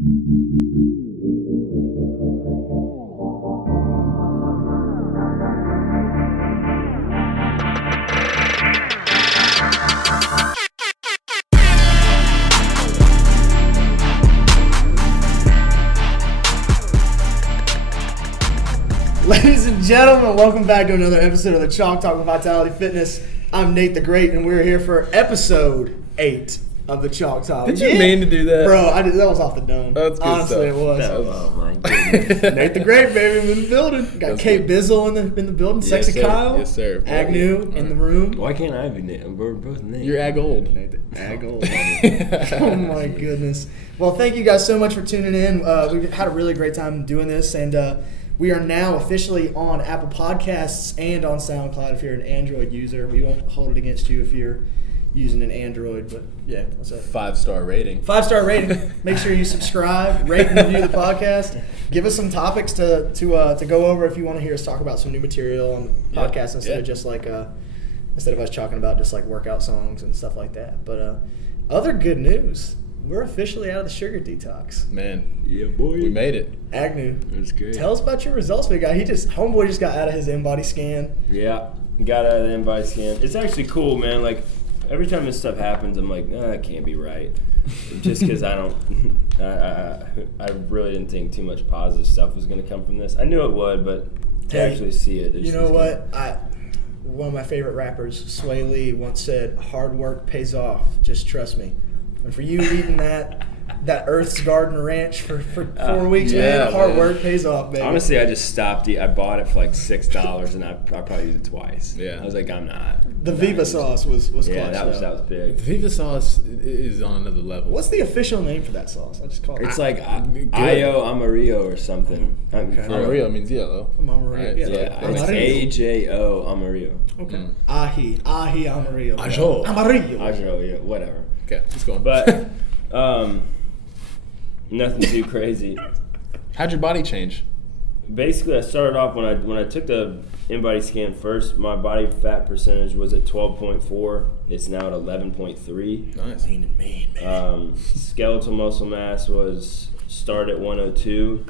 Ladies and gentlemen, welcome back to another episode of the Chalk Talk with Vitality Fitness. I'm Nate the Great, and we're here for episode 8 of the Chalk Talk. Did you mean to do that? Bro, that was off the dome. That's good Honestly, stuff. it was. Oh my goodness. Nate the Great, baby, in the building. Got That's Kate good. Bizzle in the building. Yes, Sexy sir. Kyle. Yes, sir. Agnew in the room. Why can't I be Nate? We're both Nate. You're ag old. Ag old. Oh my goodness. Well, thank you guys so much for tuning in. We've had a really great time doing this, and we are now officially on Apple Podcasts and on SoundCloud if you're an Android user. We won't hold it against you if you're using an Android, but yeah, what's up? 5-star rating. 5-star rating. Make sure you subscribe, rate, and review the podcast. Give us some topics to go over if you want to hear us talk about some new material on the podcast instead of just like instead of us talking about just like workout songs and stuff like that. But other good news. We're officially out of the sugar detox. Man. Yeah, boy. We made it. Agnew, It was great. tell us about your results, big guy. Homeboy just got out of his in-body scan. Yeah, got out of the in-body scan. It's actually cool, man. Like, every time this stuff happens, I'm like, that can't be right. Just because I really didn't think too much positive stuff was going to come from this. I knew it would, but to actually see it. You know what? One of my favorite rappers, Sway Lee, once said, "Hard work pays off. Just trust me." And for you eating that Earth's Garden Ranch for 4 weeks, man, hard work pays off, baby. Honestly, I just stopped eating. I bought it for like $6, and I probably used it twice. Yeah. I was like, I'm not. The Viva sauce was Yeah, clutch. that was big. The Viva sauce is on another level. What's the official name for that sauce? I just call it. It's like good. Ayo Amarillo or something. Okay. Amarillo means yellow. Amarillo. Right. Yeah, Yeah, like it's Amarillo. AJO Amarillo. Okay. Ají Amarillo. Ajo. Amarillo. Ajo, yeah, whatever. Okay, let's go. But nothing too crazy. How'd your body change? Basically, I started off when I took the in-body scan first. My body fat percentage was at 12.4. It's now at 11.3. Nice. Lean and mean, man. Skeletal muscle mass was started at 102,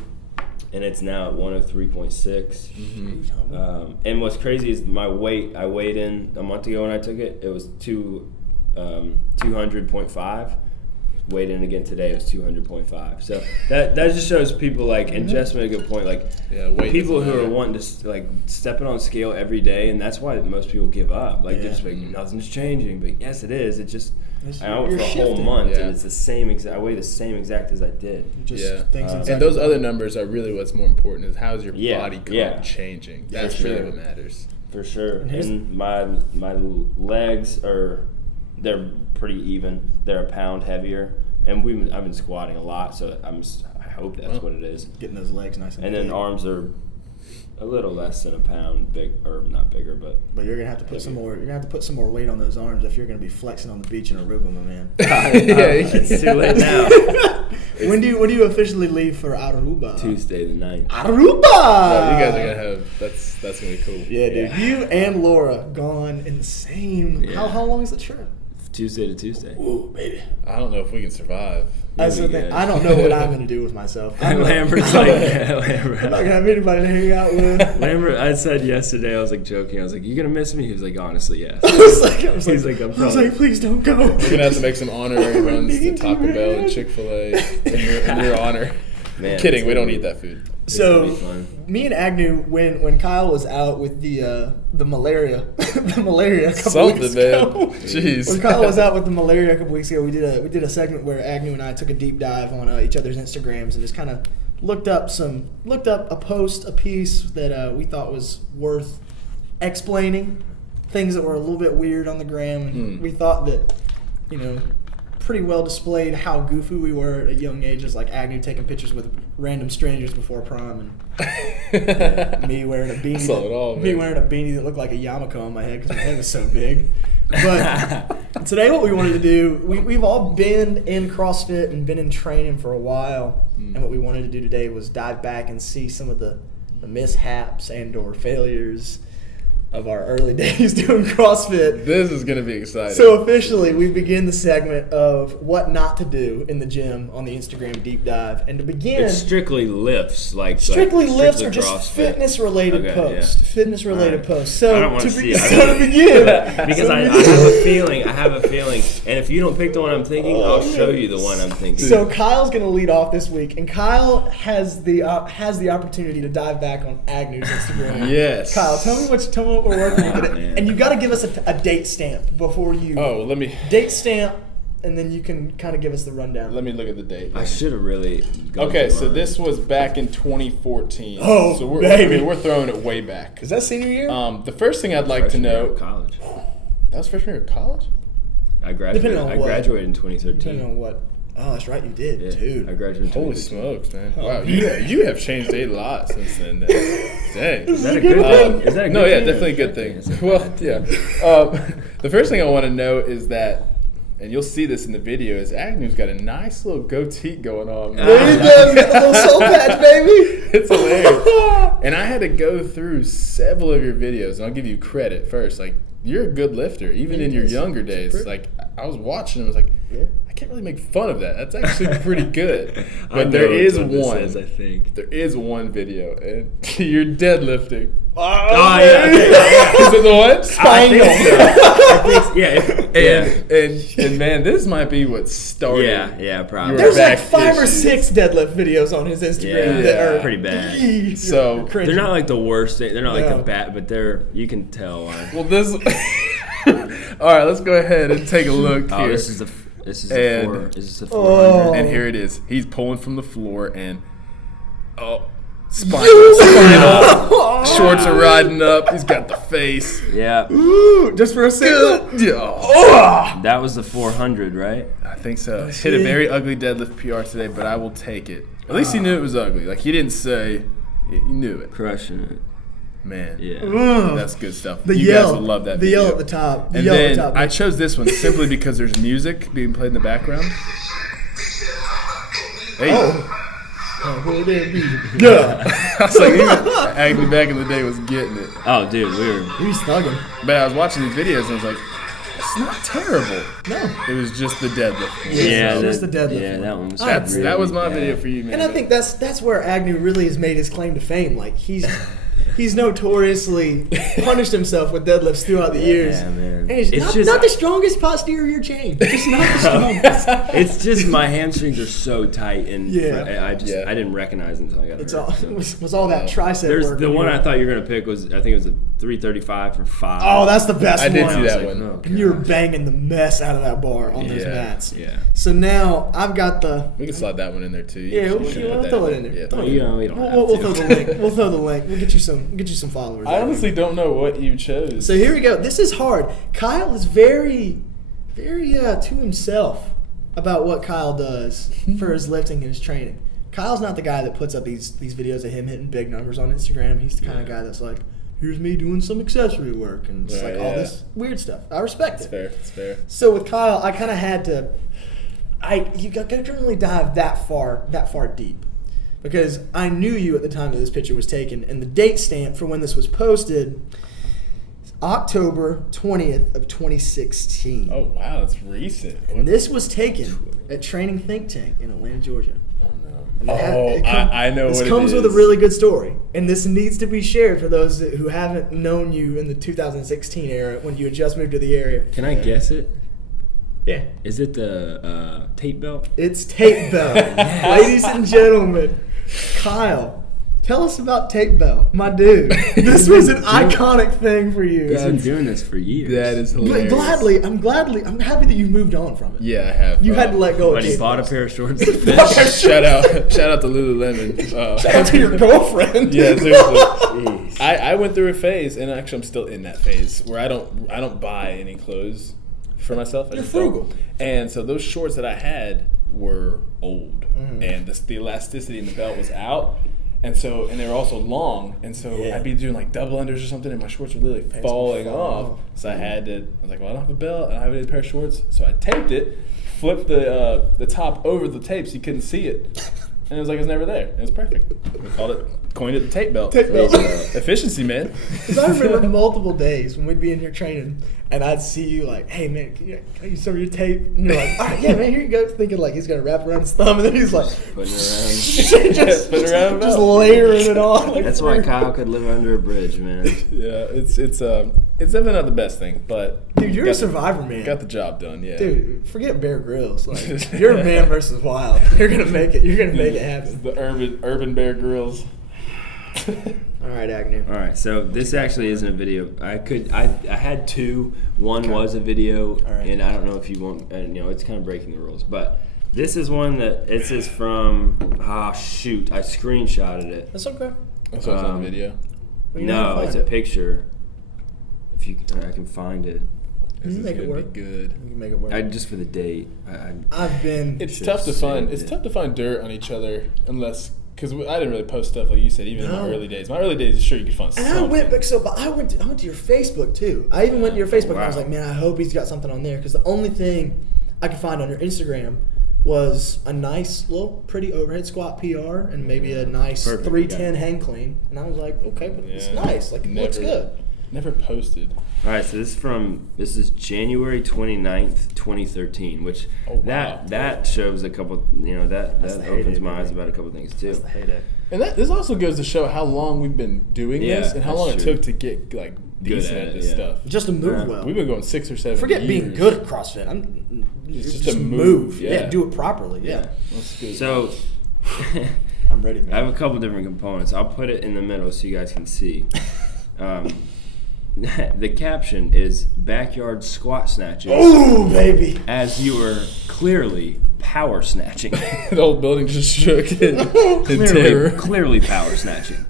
and it's now at 103.6. And what's crazy is my weight. I weighed in a month ago when I took it. It was 200.5. Weighed in again today, it was 200.5. So that just shows people, like, and Jess made a good point, like, weight people who doesn't are matter. wanting to, like, stepping on scale every day, and that's why most people give up. Like, they're just like, nothing's changing. But yes, it is. It just, I went for a whole shifting. month, Yeah. and it's the same exact, I weigh the same exact as I did. Things inside And those your other body. numbers are really what's more important is how's your Yeah, body yeah. changing. That's For really sure. what matters. For sure. his- And my legs they're pretty even. They're a pound heavier. And I've been squatting a lot, so I hope that's what it is. Getting those legs nice and And then big. arms are a little less than a pound big, or not bigger, but But you're gonna have to put some more. You're gonna have to put some more weight on those arms if you're gonna be flexing on the beach in Aruba, my man. it's too late now. When do you officially leave for Aruba? Tuesday the 9th. Aruba. You guys are gonna have that's gonna be cool. Yeah, dude. You and Laura gone in the same. Yeah. How long is the trip? Tuesday to Tuesday. Ooh, baby. I don't know if we can survive. That's the thing. I don't know what I'm gonna do with myself. I'm Lambert's not Lambert. gonna have anybody to hang out with. Lambert, I said yesterday, I was like joking. I was like, "You gonna miss me?" He was like, "Honestly, yes." I was like, I'm probably. please don't go. We're gonna have to make some honorary runs to need Taco to, Bell man. and Chick-fil-A in your honor. Man, Kidding, it's we don't gonna eat be- that food. So, It's gonna be fun. me and Agnew, when Kyle was out with the malaria, a couple Something, weeks man. ago. Jeez. When Kyle was out with the malaria a couple weeks ago, we did a segment where Agnew and I took a deep dive on each other's Instagrams and just kind of looked up a piece that we thought was worth explaining, things that were a little bit weird on the gram. And we thought that, pretty well displayed how goofy we were at young ages, like Agnew taking pictures with random strangers before prom, and me wearing a beanie. I saw it all, me man. wearing a beanie that looked like a yarmulke on my head because my head was so big. But today, what we wanted to do, we've all been in CrossFit and been in training for a while, and what we wanted to do today was dive back and see some of the mishaps and/or failures of our early days doing CrossFit. This is gonna be exciting. So officially, we begin the segment of what not to do in the gym on the Instagram deep dive. And to begin, It's strictly lifts, strictly lifts or strictly just CrossFit. fitness-related Okay, posts. yeah. Fitness-related Alright. posts. So I don't want to see it. to begin, Because I have a feeling, and if you don't pick the one I'm thinking, I'll show you the one I'm thinking. So Kyle's going to lead off this week, and Kyle has the opportunity to dive back on Agnew's Instagram. Yes. Kyle, tell me what we're working with today. man. And you got to give us a date stamp before you. Oh, let me Date stamp, and then you can kind of give us the rundown. look at the date. I should have really. Okay, so this was back in 2014. Oh, so baby. we're throwing it way back. Is that senior year? The first thing I'd like to Freshman year know. of college. That was freshman year of college? I graduated. on I what? graduated in 2013. Depending on what. Oh, that's right, you did, Yeah, dude. I graduated. In Holy 2013. smokes, man! Oh. Wow, you have changed a lot since then. Dang. Is that a good thing? Is that a good No, yeah, thing? definitely a good thing. It's a Well, bad thing. yeah. The first thing I want to note is that, and you'll see this in the video, is Agnew's got a nice little goatee going on. Man. There he goes, got the little soul patch, baby. It's hilarious. And I had to go through several of your videos, and I'll give you credit first. Like, you're a good lifter, even in your younger days. Like, I was watching, and I was like, I can't really make fun of that. That's actually pretty good. But there is one. I think. There is one video, and you're deadlifting. Oh, yeah. Is it the one? And man, this might be what started. Yeah, probably. There's like back 5 or issues. 6 deadlift videos on his Instagram that are pretty bad. You're So, cringing. They're not like the worst thing. They're not like No. the bad, but you can tell. well, this. All right, let's go ahead and take a look Oh, here. this is the And- 400. Oh. And here it is. He's pulling from the floor, and spinal. Shorts are riding up. He's got the face. Yeah, Ooh, just for a second. Yeah. that was the 400, right? I think so. Hit a very ugly deadlift PR today, but I will take it. At least he knew it was ugly. Like, he didn't say, he knew it. Crushing it. Man. Yeah. That's good stuff. The you yell. guys would love that The video. yell at the top. The And yell then at the top. I chose this one simply because there's music being played in the background. Hey. Oh, who did be? Yeah. I was like, even Agnew back in the day was getting it. Oh, dude, we were. He's thugging. But I was watching these videos and I was like, it's not terrible. No. It was just the deadlift. Yeah, just the deadlift Yeah, one. that one was. That was my really video bad. for you, man. And I think that's where Agnew really has made his claim to fame. Like, he's notoriously punished himself with deadlifts throughout the years. Yeah, man. And he's It's not the strongest posterior chain. Just not the strongest. It's just my hamstrings are so tight, and Yeah. I didn't recognize it until I got It's hurt. all So. was all that tricep There's work. the when one you I were- thought you were gonna pick was I think it was a 335 for 5. Oh, that's the best I did one. see that like, one. oh, And you were banging the mess out of that bar on those Yeah. mats. Yeah. So now I've got the. We can slide that one in there too. Yeah, we'll throw it in there. Yeah. Throw it You know, we don't have We'll to. throw the link. We'll throw the link. We'll get you some followers. I honestly don't know what you chose. So here we go. This is hard. Kyle is very to himself about what Kyle does for his lifting and his training. Kyle's not the guy that puts up these videos of him hitting big numbers on Instagram. He's the kind of guy that's like, here's me doing some accessory work and just Right, like all yeah. this weird stuff. I respect it. It's fair. So with Kyle, I kind of had to. You couldn't really dive that far deep, because I knew you at the time that this picture was taken, and the date stamp for when this was posted, October 20th of 2016. Oh wow, that's recent. And this was taken at Training Think Tank in Atlanta, Georgia. And I know this what it comes with a is. really good story, and this needs to be shared for those who haven't known you in the 2016 era when you had just moved to the area. Can I guess it? Yeah. Is it the tape belt? It's Tape Belt. Ladies and gentlemen, Kyle, tell us about Tape Belt. My dude, this was an iconic thing for you. He's been doing this for years. That is But hilarious. I'm happy that you've moved on from it. Yeah, I have. You had to let go But of he Tape bought a Belt. pair of shorts to fish. shout out to Lululemon. Shout out to your girlfriend. Yeah, seriously. Jeez. I went through a phase, and actually I'm still in that phase where I don't buy any clothes for myself. You're frugal. And so those shorts that I had were old, and the elasticity in the belt was out. And they were also long, and so Yeah. I'd be doing like double unders or something, and my shorts were literally falling off. So I was like, well, I don't have a belt, and I don't have any pair of shorts, so I taped it, flipped the top over the tape so you couldn't see it, and it was like it was never there. It was perfect. We called it coined it the tape belt. Tape belt. Efficiency, man. Because I remember multiple days when we'd be in here training, and I'd see you like, "Hey man, can I use some of your tape?" And you're like, "All right, yeah, man, here you go." Thinking like he's gonna wrap around his thumb, and then he's like, Putting it around. just layering it on. Like, That's why Kyle could live under a bridge, man. Yeah, it's definitely not the best thing, but dude, you're a survivor, man. Got the job done, yeah. Dude, forget Bear Grylls. Like, you're a man versus wild. You're gonna make it. You're gonna make it happen. The urban Bear Grylls. All right, Agnew. All right, so this actually isn't a video. I had two. One was a video, and I don't know if you want. It's kind of breaking the rules, but this is one that this is from. Shoot! I screenshotted it. That's okay. So it's on video. No, it's a picture. If I can find it. You can make it work. Good. You can make it work. Just for the date. It's tough to find. It's tough to find dirt on each other unless. Because I didn't really post stuff like you said, even in my early days. My early days, sure, you could find something. And I went to your Facebook too. I even went to your Facebook and I was like, man, I hope he's got something on there. Because the only thing I could find on your Instagram was a nice little pretty overhead squat PR and maybe a nice 310 hang clean. And I was like, okay, but it's nice. Like, it looks good. Never posted. All right, so this is January 29th, 2013, which that shows a couple, that opens my eyes about a couple things too. That's the heyday. And this also goes to show how long we've been doing this and how long it took to get like decent at this stuff. Just to move well. We've been going 6 or 7 Forget years. being good at CrossFit. Just to move. Yeah, do it properly. Yeah. That's good. So I'm ready, man. I have a couple different components. I'll put it in the middle so you guys can see. The caption is backyard squat snatches. Ooh, baby. As you were clearly power snatching. The whole building just shook in terror. Clearly power snatching.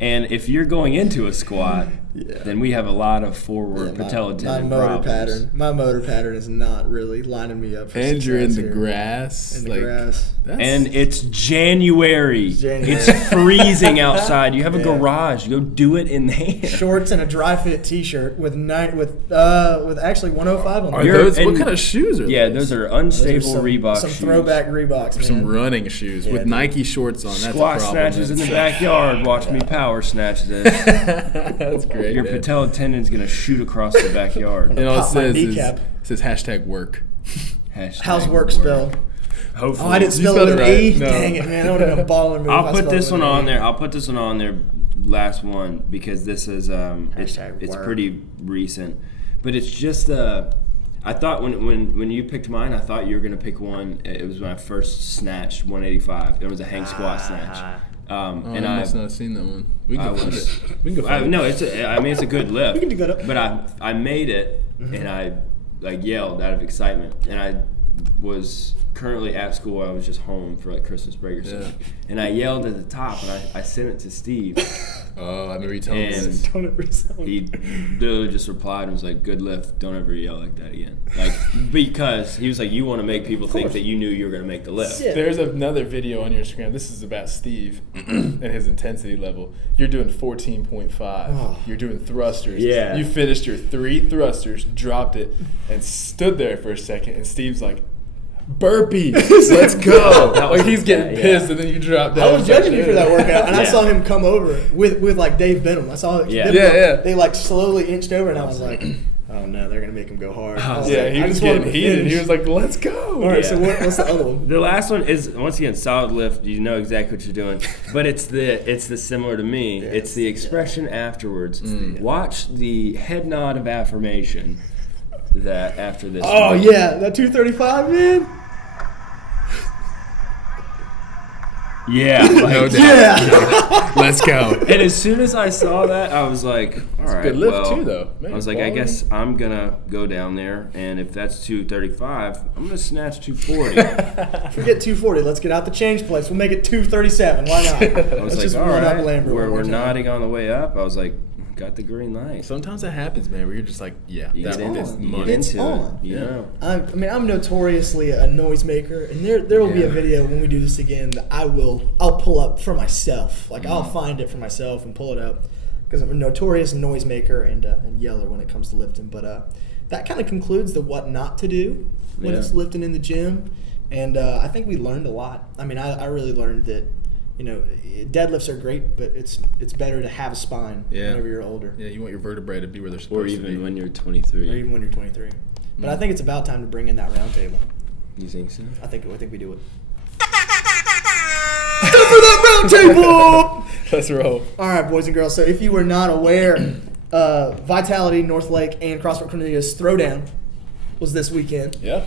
And if you're going into a squat, then we have a lot of forward patella tendon problems. My motor pattern is not really lining me up for and you're in the here. grass. In the grass. And it's January. It's freezing outside. You have a garage. Go do it in there. Shorts and a dry fit T-shirt with actually 105 on them. What kind of shoes are those? Yeah, those are unstable Reebok some shoes. throwback Reeboks, man. Some running shoes with Nike shorts on. That's Squat a problem. snatches in the backyard. Watch me power snatch this. That's great. Your patella tendon's going to shoot across the backyard. And all it says hashtag work. How's work spelled? Hopefully. Oh, I didn't spell it with an E. No. Dang it, man. I would have been a baller move. I'll put this one on there. I'll put this one on there, last one, because this is it's pretty recent. But it's just I thought when you picked mine, I thought you were gonna pick one. It was when I first snatched 185. It was a hang squat snatch. And I must not have seen that one. We can go find it. We can go find it. No, it's a good lift. We can do that. But I made it, and I yelled out of excitement, and I was currently at school. I was just home for like Christmas break or something, and I yelled at the top, and I sent it to Steve. Oh, I remember you telling me this. Don't ever sound. He literally just replied and was like, "Good lift. Don't ever yell like that again." Like, because he was like, "You want to make people think that you knew you were going to make the lift." Yeah. There's another video on your Instagram. This is about Steve and his intensity level. You're doing 14.5. Oh. You're doing thrusters. Yeah. You finished your 3 thrusters, dropped it, and stood there for a second. And Steve's like, "Burpee, let's go!" Like he's getting pissed, and then you drop down. I was judging you for that workout, and I saw him come over with like Dave Benham. I saw they like slowly inched over, and I was like, "Oh no, they're gonna make him go hard." He was getting heated. He was like, "Let's go!" All right, so what's the other one? The last one is once again solid lift. You know exactly what you're doing, but it's the similar to me. It's the expression afterwards. Watch the head nod of affirmation. That after this. Oh yeah, that 235, man. Yeah. No doubt. Yeah. Let's go. And as soon as I saw that, I was like, all right. Good lift too, though. Man, I was like, I guess I'm gonna go down there, and if that's 235, I'm gonna snatch 240. Forget 240. Let's get out the change place. We'll make it 237. Why not? I was Let's like, all right. Lambert We're nodding on the way up. I was like, got the green light. Sometimes that happens, man, where you're just like, yeah, You that's get into money. It's it. on. You know. I mean, I'm notoriously a noisemaker, and there will be a video when we do this again that I'll pull up for myself. Like I'll find it for myself and pull it up because I'm a notorious noisemaker and yeller when it comes to lifting. But that kind of concludes the what not to do when it's lifting in the gym, and I think we learned a lot. I mean, I really learned that deadlifts are great, but it's better to have a spine whenever you're older. Yeah, you want your vertebrae to be where they're supposed to be. Or even when you're 23. Or even when you're 23. But I think it's about time to bring in that round table. You think so? I think we do it. Time for that round table! Let's roll. All right, boys and girls. So if you were not aware, Vitality, North Lake, and CrossFit Cornelius Throwdown was this weekend. Yeah.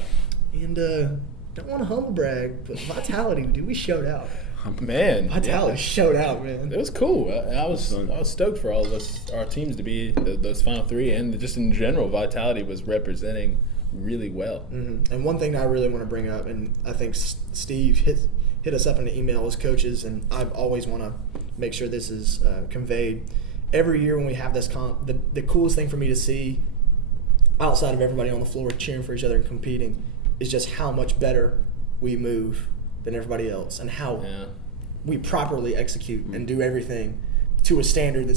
And don't want to humble brag, but Vitality, dude, we showed out. Man, Vitality showed out, man. It was cool. I was stoked for all of us, our teams, to be those final three, and just in general, Vitality was representing really well. Mm-hmm. And one thing that I really want to bring up, and I think Steve hit us up in the email as coaches, and I always want to make sure this is conveyed. Every year when we have this comp, the coolest thing for me to see outside of everybody on the floor cheering for each other and competing is just how much better we move than everybody else, and how we properly execute and do everything to a standard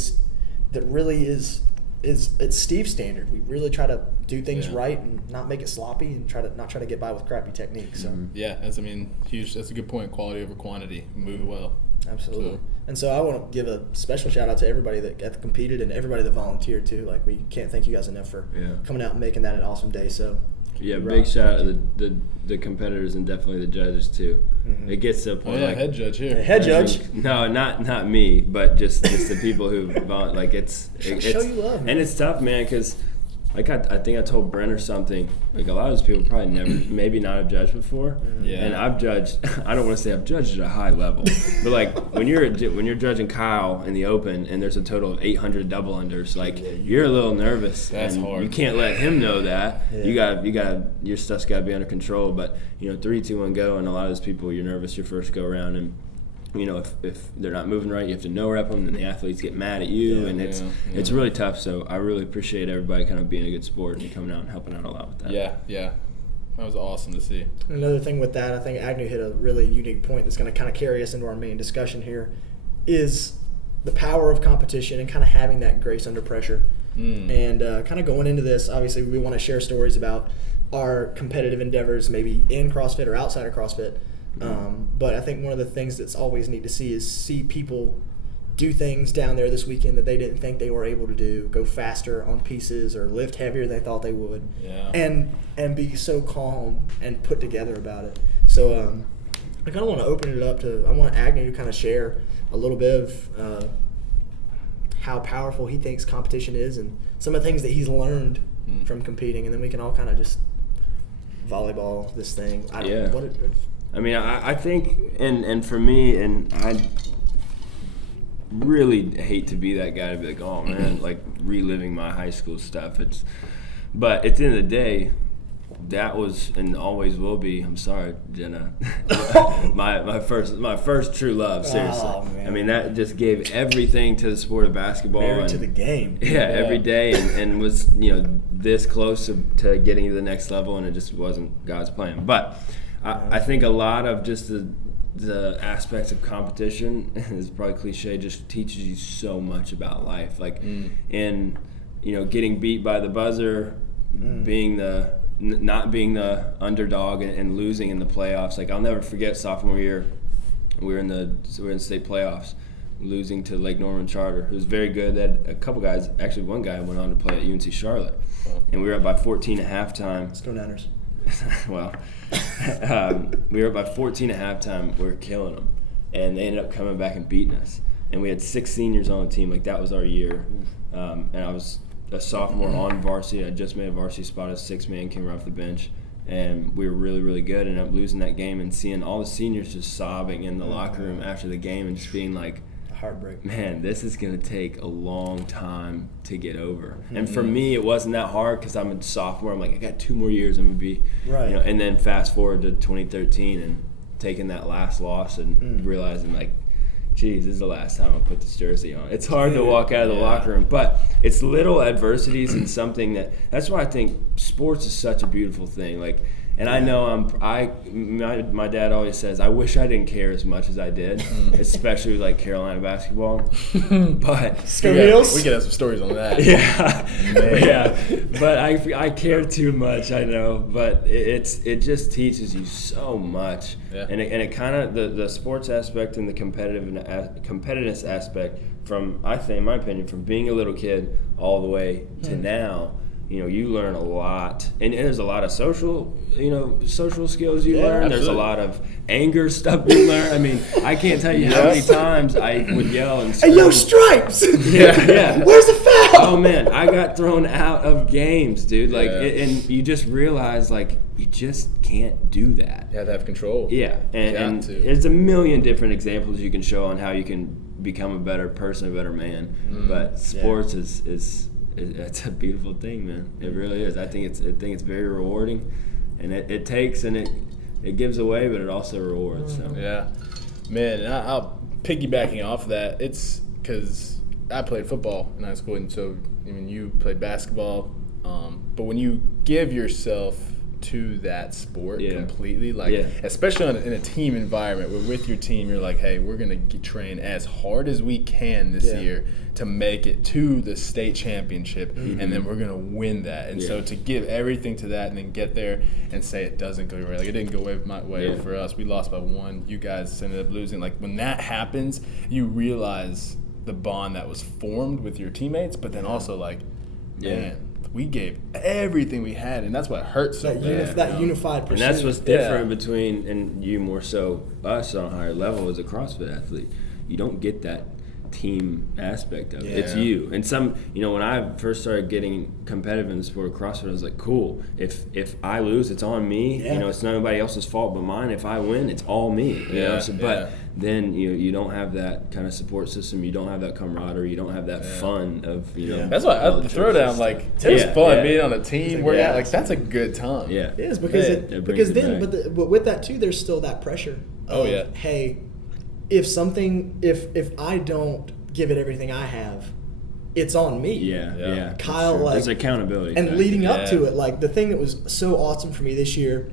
that really is it's Steve's standard. We really try to do things right and not make it sloppy, and not try to get by with crappy techniques. So huge. That's a good point. Quality over quantity. Move well. Absolutely. So. And so I want to give a special shout out to everybody that competed and everybody that volunteered too. Like, we can't thank you guys enough for coming out and making that an awesome day. So big shout out to the competitors and definitely the judges too. Mm-hmm. It gets to a point head judge here. Head judge. No, not me, but just the people who like it's show you love, man. And it's tough, man, because like I think I told Brent or something. Like, a lot of those people probably never, maybe not have judged before. Yeah. And I've judged. I don't want to say I've judged at a high level, but like when you're judging Kyle in the open and there's a total of 800 double unders, like you're a little nervous. That's and hard. You can't let him know that. Yeah. You got your stuff's got to be under control. But 3, 2, 1, go, and a lot of those people, you're nervous your first go around, and if they're not moving right, you have to no-rep them, and the athletes get mad at you, and it's really tough. So I really appreciate everybody kind of being a good sport and coming out and helping out a lot with that. Yeah. That was awesome to see. Another thing with that, I think Agnew hit a really unique point that's going to kind of carry us into our main discussion here, is the power of competition and kind of having that grace under pressure. And kind of going into this, obviously we want to share stories about our competitive endeavors, maybe in CrossFit or outside of CrossFit. But I think one of the things that's always neat to see people do things down there this weekend that they didn't think they were able to do, go faster on pieces or lift heavier than they thought they would, and be so calm and put together about it. So I kind of want to open it up I want Agnew to kind of share a little bit of how powerful he thinks competition is and some of the things that he's learned from competing, and then we can all kind of just volleyball this thing. I think, and for me, and I really hate to be that guy to be like, oh man, like reliving my high school stuff. But at the end of the day, that was and always will be. I'm sorry, Jenna. my first true love. Seriously, I mean, that just gave everything to the sport of basketball. Married to the game. Yeah, every day, and was this close to getting to the next level, and it just wasn't God's plan. But I think a lot of just the aspects of competition is probably cliche, just teaches you so much about life. Like in getting beat by the buzzer, not being the underdog and losing in the playoffs. Like, I'll never forget sophomore year, we were in the state playoffs, losing to Lake Norman Charter, who was very good. They had a couple guys, actually one guy went on to play at UNC Charlotte, and we were up by 14 at halftime. Let's go Niners. Well, we were up by 14 at halftime. We were killing them, and they ended up coming back and beating us. And we had 6 seniors on the team. Like, that was our year. And I was a sophomore on varsity. I just made a varsity spot as 6-man, came right off the bench, and we were really, really good. Ended up losing that game and seeing all the seniors just sobbing in the locker room after the game and just being like, heartbreak. Man, this is going to take a long time to get over. And for me, it wasn't that hard because I'm a sophomore. I'm like, I got 2 more years. I'm going to be, right. And then fast forward to 2013 and taking that last loss and realizing, like, geez, this is the last time I'll put this jersey on. It's hard to walk out of the locker room, but it's little adversities and something that's why I think sports is such a beautiful thing. Like, And I know my dad always says, I wish I didn't care as much as I did, especially with like Carolina basketball. But we could have some stories on that. Yeah. But I care too much, I know. But it just teaches you so much. Yeah. And it kind of the sports aspect and the competitiveness aspect from, I think, in my opinion, from being a little kid all the way to now. You learn a lot, and there's a lot of social skills you learn. Absolutely. There's a lot of anger stuff you learn. I mean, I can't tell you how many times I would yell and scream. Hey, yo, stripes! Yeah. Where's the foul? Oh man, I got thrown out of games, dude. Like, and you just realize, like, you just can't do that. You have to have control. Yeah, and there's a million different examples you can show on how you can become a better person, a better man. But sports is it's a beautiful thing, man. It really is. I think it's very rewarding, and it takes and it gives away, but it also rewards. So. Yeah, man. I'll piggybacking off of that. It's because I played football in high school, and so you played basketball. But when you give yourself to that sport completely, especially in a team environment where with your team you're like, hey, we're gonna train as hard as we can this year to make it to the state championship, and then we're gonna win that. And so to give everything to that and then get there and say it doesn't go your way, like it didn't go my way for us. We lost by 1. You guys ended up losing. Like when that happens, you realize the bond that was formed with your teammates, but then also like, man, we gave everything we had, and that's what hurts so bad. That unified pursuit. And that's what's different between, and you more so us on a higher level as a CrossFit athlete. You don't get that team aspect of it. It's you. And when I first started getting competitive in the sport of CrossFit, I was like, cool. If I lose, it's on me. It's not anybody else's fault but mine. If I win, it's all me. But then you don't have that kind of support system. You don't have that camaraderie. You don't have that fun of That's why the throwdown, like, it's fun being on a team where like that's a good time. Yeah, it is because then but with that too, there's still that pressure. Hey, if I don't give it everything I have, it's on me. Yeah. Kyle, like, there's accountability. And leading up to it, like the thing that was so awesome for me this year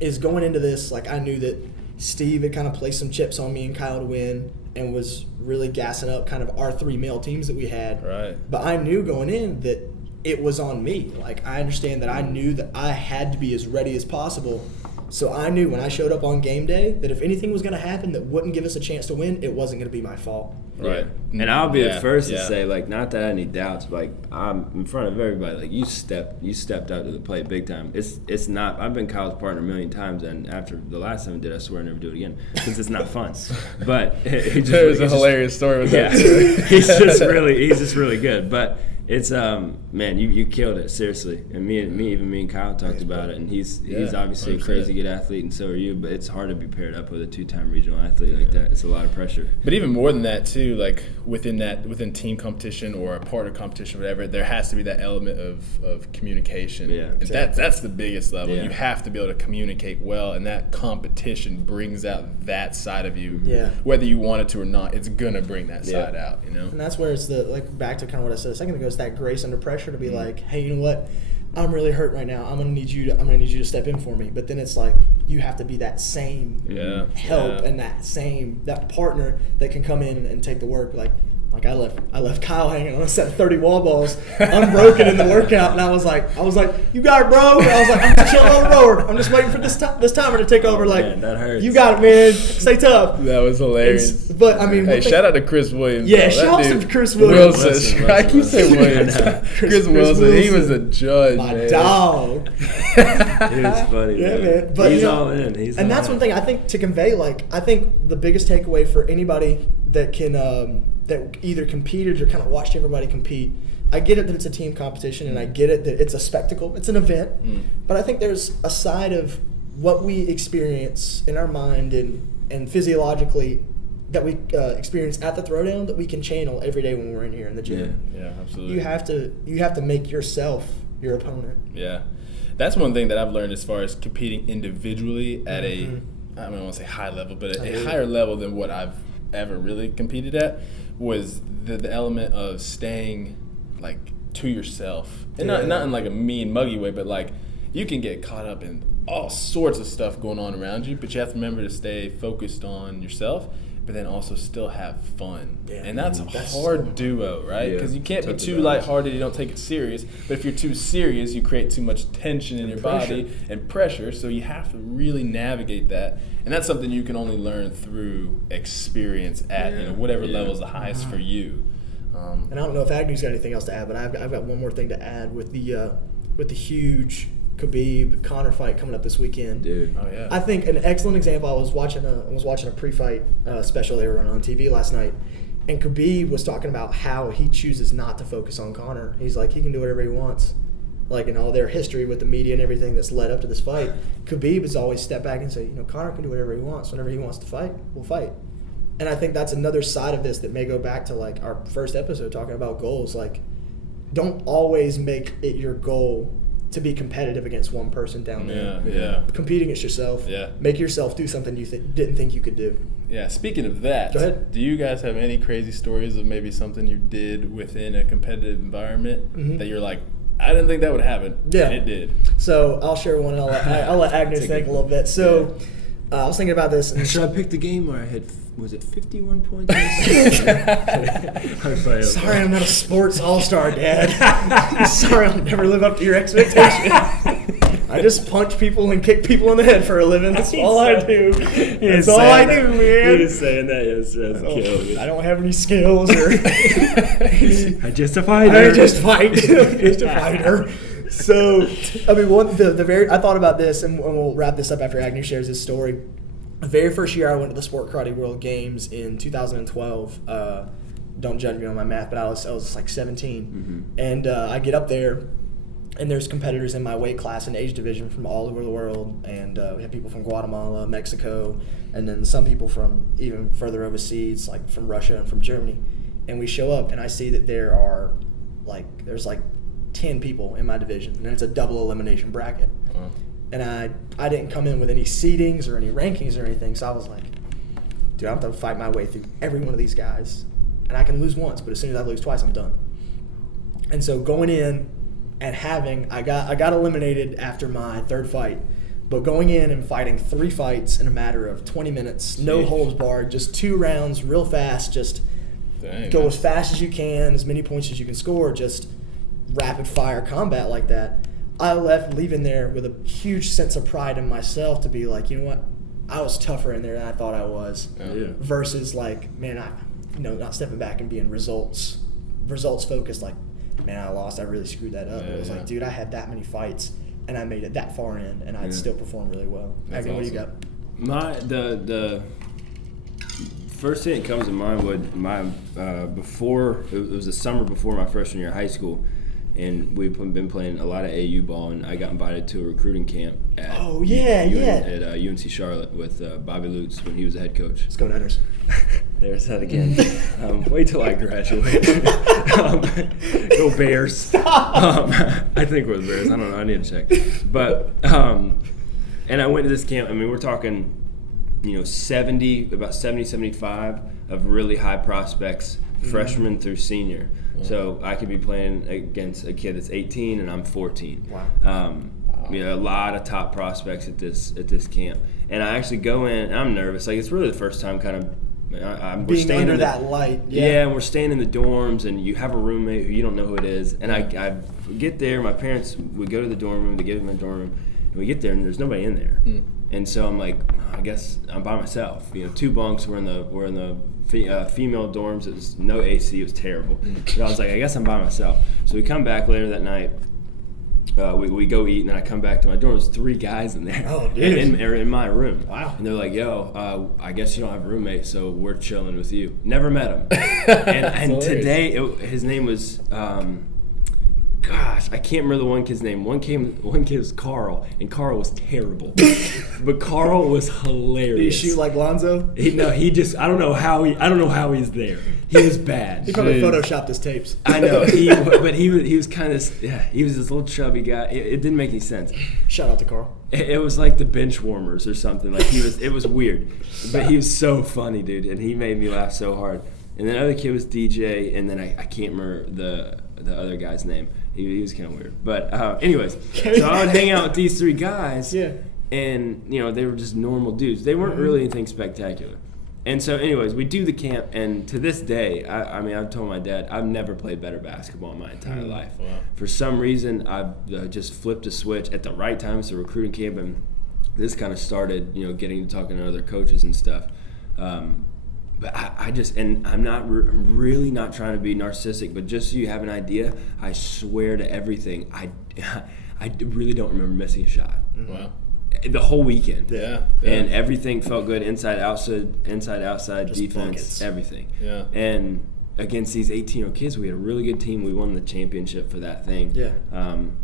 is going into this, like I knew that Steve had kind of placed some chips on me and Kyle to win and was really gassing up kind of our 3 male teams that we had. Right. But I knew going in that it was on me. Like I understand that I knew that I had to be as ready as possible. So I knew when I showed up on game day that if anything was going to happen that wouldn't give us a chance to win, it wasn't going to be my fault. Right. And I'll be the first to say, like, not that I had any doubts, but like I'm in front of everybody. Like you stepped up to the plate big time. It's not. I've been Kyle's partner a million times, and after the last time I did, I swear I never do it again because it's not fun. But there's a hilarious story with that. He's just really good. But it's man, you killed it, seriously. And me and Kyle talked about it, and he's obviously 100%. A crazy good athlete, and so are you. But it's hard to be paired up with a 2-time regional athlete like that. It's a lot of pressure. But even more than that too, like within team competition or a partner competition, whatever, there has to be that element of communication. Yeah, and that's the biggest level. You have to be able to communicate well, and that competition brings out that side of you. Yeah. Whether you want it to or not, it's gonna bring that side out. And that's where it's back to kind of what I said a second ago. It's that grace under pressure to be like, hey, you know what? I'm really hurt right now. I'm gonna need you to step in for me. But then it's like you have to be that same help and that partner that can come in and take the work. Like I left Kyle hanging on a set of 30 wall balls unbroken in the workout, and I was like, you got it, bro. And I was like, I'm just chilling on the road. I'm just waiting for this timer to take over. Like, man, that hurts. You got it, man. Stay tough. That was hilarious. But I mean, hey, shout out to Chris Williams. Yeah, shout out to Chris Williams. I keep saying Williams. Chris Wilson. He was a judge. My man. Dog. He was funny. Yeah, man. But he's all in. And that's one thing I think to convey. Like, I think the biggest takeaway for anybody that can. That either competed or kind of watched everybody compete. I get it that it's a team competition, and I get it that it's a spectacle, it's an event, but I think there's a side of what we experience in our mind and physiologically that we experience at the throwdown that we can channel every day when we're in here in the gym. Yeah, absolutely. You have to make yourself your opponent. Yeah. That's one thing that I've learned as far as competing individually at I don't want to say high level, but a higher level than what I've ever really competed at was the element of staying like to yourself, and not in like a mean muggy way, but like you can get caught up in all sorts of stuff going on around you, but you have to remember to stay focused on yourself, but then also still have fun. Yeah, and that's a hard duo, right? Because you can't be too lighthearted, you don't take it serious. But if you're too serious, you create too much tension in your body and pressure, so you have to really navigate that. And that's something you can only learn through experience at whatever level is the highest for you. And I don't know if Agnew's got anything else to add, but I've got one more thing to add with the huge Khabib Conor fight coming up this weekend. Dude, I think an excellent example. I was watching a pre-fight special they were running on TV last night, and Khabib was talking about how he chooses not to focus on Conor. He's like, he can do whatever he wants. Like, in all their history with the media and everything that's led up to this fight, Khabib has always stepped back and said, Conor can do whatever he wants. Whenever he wants to fight, we'll fight. And I think that's another side of this that may go back to like our first episode talking about goals. Like, don't always make it your goal to be competitive against one person down there. Yeah. Compete against yourself. Yeah. Make yourself do something you didn't think you could do. Yeah. Speaking of that, go ahead. Do you guys have any crazy stories of maybe something you did within a competitive environment that you're like, I didn't think that would happen. Yeah. And it did. So I'll share one. I'll let Agnew think a little bit. So I was thinking about this. And should I pick the game where I had, was it 51 points? Sorry, I'm not a sports all-star, Dad. Sorry, I'll never live up to your expectations. I just punch people and kick people in the head for a living. That's all I do. That's all I do, man. He was saying that yesterday. I don't have any skills. I'm just a fighter. I just fight. Just a fighter. So, I mean, I thought about this, and we'll wrap this up after Agnew shares his story. The very first year I went to the Sport Karate World Games in 2012. Don't judge me on my math, but I was like 17, and I get up there, and there's competitors in my weight class and age division from all over the world, and we have people from Guatemala, Mexico, and then some people from even further overseas, like from Russia and from Germany. And we show up, and I see that there's 10 people in my division, and it's a double elimination bracket. And I didn't come in with any seedings or any rankings or anything, so I was like, dude, I have to fight my way through every one of these guys. And I can lose once, but as soon as I lose twice, I'm done. And so going in and I got eliminated after my third fight, but going in and fighting 3 fights in a matter of 20 minutes, no holds barred, just 2 rounds, real fast, just go as fast as you can, as many points as you can score, just rapid fire combat like that. I left leaving there with a huge sense of pride in myself to be like, you know what, I was tougher in there than I thought I was. Versus like, man, not stepping back and being results focused. Like, man, I lost. I really screwed that up. It was like, dude, I had that many fights and I made it that far in, and I'd still perform really well. Agnew, what do you got? The first thing that comes to mind before it was the summer before my freshman year of high school. And we've been playing a lot of AU ball, and I got invited to a recruiting camp at UNC Charlotte with Bobby Lutz when he was the head coach. Let's go Niners. There's that again. Wait till I graduate. Go Bears. I think it was Bears. I don't know. I need to check. But and I went to this camp. I mean, we're talking, 70, 75 of really high prospects, freshman through senior. So I could be playing against a kid that's 18 and I'm 14. Wow. A lot of top prospects at this camp. And I actually go in and I'm nervous. Like, it's really the first time kind of we're being staying under in that light. Yeah, and we're staying in the dorms, and you have a roommate who you don't know who it is. And I get there, my parents would go to the dorm room, they give them a dorm room, and we get there and there's nobody in there. And so I'm like, I guess I'm by myself. 2 bunks. We're in the female dorms. It was no AC. It was terrible. So I was like, I guess I'm by myself. So we come back later that night. We go eat, and then I come back to my dorm. There's 3 guys in there. Oh, dude. In my room. Wow. And they're like, yo, I guess you don't have a roommate, so we're chilling with you. Never met him. and today, his name was, gosh, I can't remember the one kid's name. One kid was Carl, and Carl was terrible. But Carl was hilarious. Did he shoot like Lonzo? I don't know how he's there. He was bad. He probably photoshopped his tapes. I know, but he was kind of, he was this little chubby guy. It didn't make any sense. Shout out to Carl. It was like the bench warmers or something. Like, it was weird. But he was so funny, dude, and he made me laugh so hard. And then the other kid was DJ, and then I can't remember the other guy's name. He was kind of weird. But anyways, so I would hang out with these 3 guys. Yeah. And, they were just normal dudes. They weren't really anything spectacular. And so, anyways, we do the camp, and to this day, I've told my dad, I've never played better basketball in my entire life. Wow. For some reason, I've just flipped a switch at the right time. It's a recruiting camp, and this kind of started, getting to talking to other coaches and stuff. But I just, and I'm really not trying to be narcissistic, but just so you have an idea, I swear to everything, I really don't remember missing a shot. Wow. The whole weekend. Yeah. And everything felt good, inside, outside, Just defense, buckets. everything. Yeah. And against these 18-year-old kids, we had a really good team. We won the championship for that thing. Yeah. And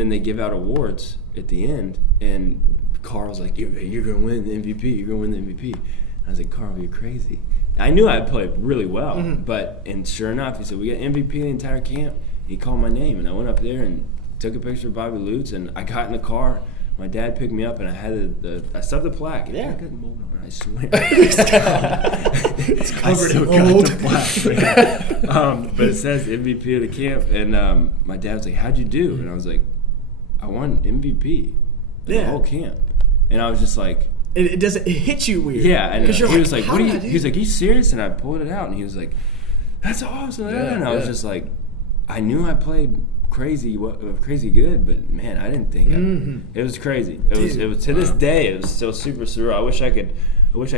then they give out awards at the end, and Carl's like, you're going to win the MVP. You're going to win the MVP. I was like, Carl, you're crazy. I knew I'd played really well, and sure enough, he said, we got MVP the entire camp. He called my name, and I went up there and took a picture of Bobby Lutz, and I got in the car. My dad picked me up, and I had I stuck the plaque. Yeah. I got mold on it, I swear. It's covered in got mold. the plaque. But it says MVP of the camp, and my dad was like, how'd you do? And I was like, I won MVP the whole camp. And I was just like, It hits you weird. yeah. And you're he was like, how what are did you? I do He was like, are you serious? And I pulled it out, and he was like, that's awesome. Yeah, and I was just like, I knew I played crazy good, but man, I didn't think it was crazy. It was to this day, it was still super surreal. I wish I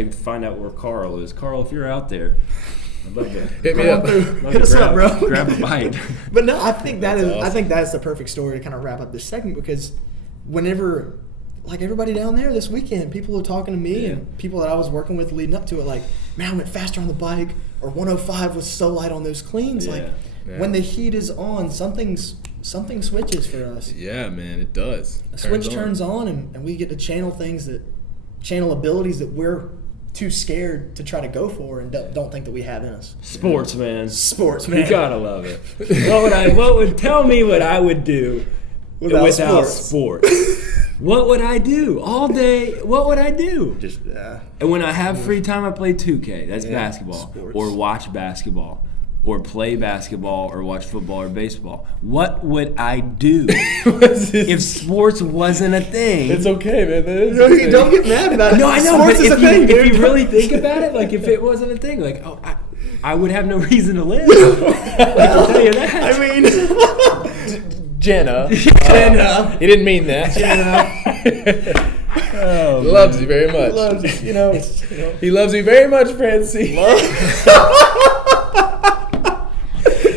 could find out where Carl is. Carl, if you're out there, I'd love to Hit me up. Hit us up, bro. Grab a bite. But no, I think that is. Awesome. I think that's the perfect story to kind of wrap up this segment, because whenever, like everybody down there this weekend, people are talking to me and people that I was working with leading up to it, like, man, I went faster on the bike, or 105 was so light on those cleans. Yeah. Like, Yeah. when the heat is on, something switches for us. Yeah, man, it does. A switch turns on, and we get to channel abilities that we're too scared to try to go for and don't think that we have in us. Sports, man. Sports, man. You gotta love it. Tell me what I would do without sports. What would I do all day? What would I do? Just And when I have free time, I play 2K. That's basketball. Sports. Or watch basketball. Or play basketball, or watch football or baseball. What would I do if sports wasn't a thing? It's okay, man. That is No, you don't get mad about it. No, I know, Sports but is a thing, if dude. you really think about it, like if it wasn't a thing, like I would have no reason to live. I can tell you that. I mean, Jenna. Jenna. He didn't mean that. Jenna. Oh, Loves you very much. Loves, He loves you very much, Francie.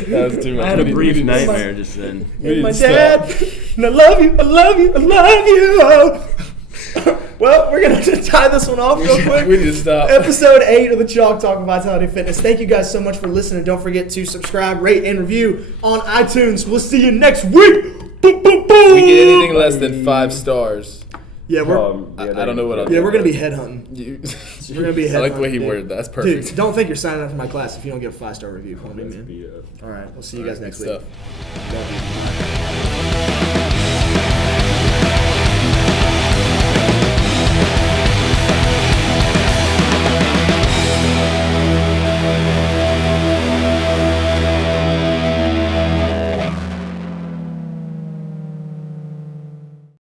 That was too much. I had a We brief need to- nightmare just then. we need my to stop. dad. And I love you. I love you. I love you. Oh. Well, we're going to tie this one off real quick. We need to stop. Episode 8 of the Chalk Talk Vitality Fitness. Thank you guys so much for listening. Don't forget to subscribe, rate, and review on iTunes. We'll see you next week. Boom, boom, boom. We get anything less than 5 stars. Yeah, we're I don't know what I'll yeah, do. we're gonna be headhunting. We're gonna be I like the way he headhunting, worded that. That's perfect. Dude, don't think you're signing up for my class if you don't get a 5-star review. Call me, man. Be, All right, we'll see you All guys right, next good week. stuff.